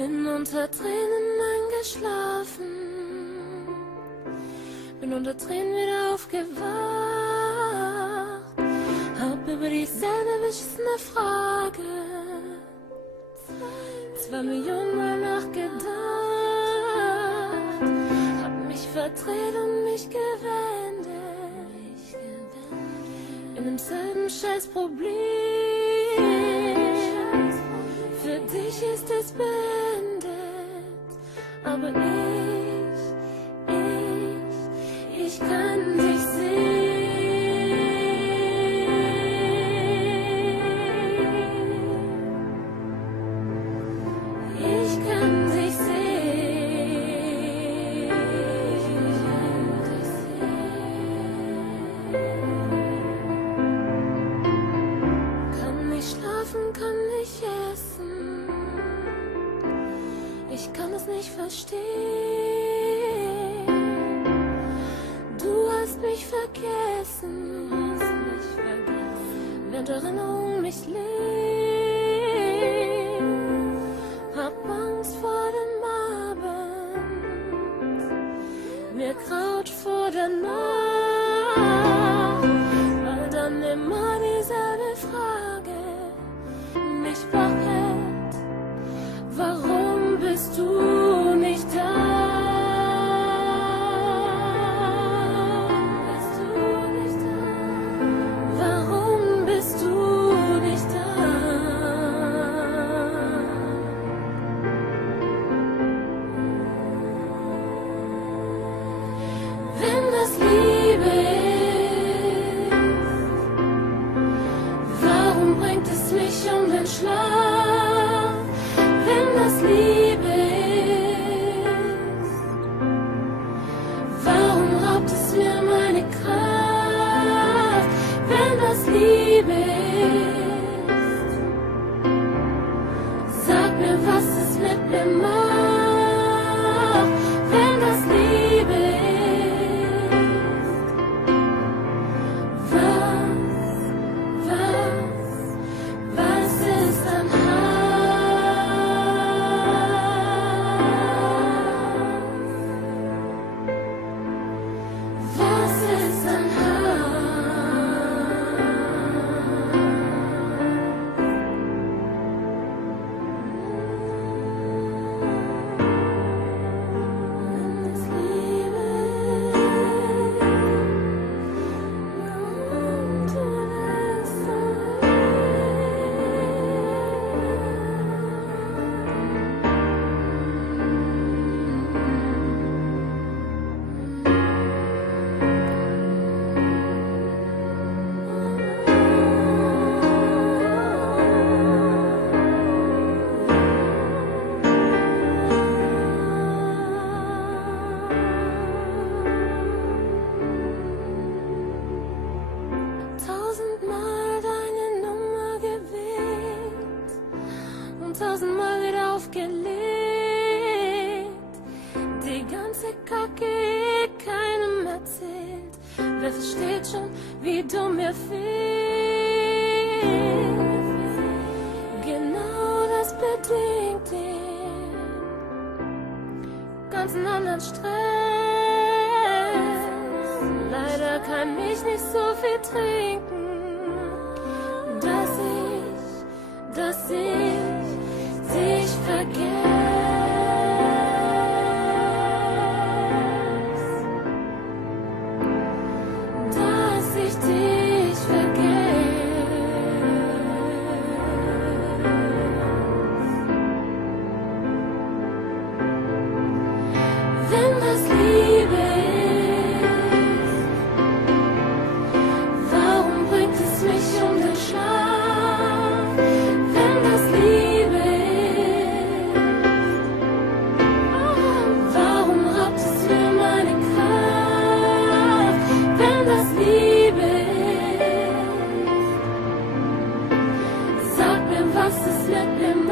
Bin unter Tränen eingeschlafen, bin unter Tränen wieder aufgewacht, hab über dich selbstbewusste Frage 2 Millionen Mal nachgedacht, hab mich verdreht und mich gewendet, in demselben Scheißproblem. Für dich ist es beendet, aber ich kann dich sehen. Ich kann dich sehen. Kann nicht schlafen, kann nicht essen. Ich kann es nicht verstehen. Du hast mich vergessen, während Erinnerung mich lebt. Hab Angst vor dem Abend, mir graut vor der Nacht, weil dann immer dieselbe Frage mich wachhält. Warum bist du nicht da? Warum bist du nicht da? Wenn das Liebe ist, warum bringt es mich um den Schlaf? Wenn das Liebe ist, warum raubt es mir meine Kraft? Wenn das Liebe ist, sag mir, was es mit mir macht. Wenn das Liebe ist, was ist dann Was ist ein Das Liebe und du lässt tausendmal deine Nummer gewählt und tausendmal wieder aufgelegt. Die ganze Kacke keinem erzählt. Wer versteht schon, wie du mir fehlst? Genau das bedingt den ganzen anderen Stress. Leider kann ich nicht so viel trinken, dass ich dich vergess. Dass ich dich vergess. Wenn das Liebe ist, warum bringt es mich um den Schlaf? Wenn das Liebe ist, warum raubt es mir meine Kraft? Wenn das Liebe ist, sag mir, was es mit mir macht.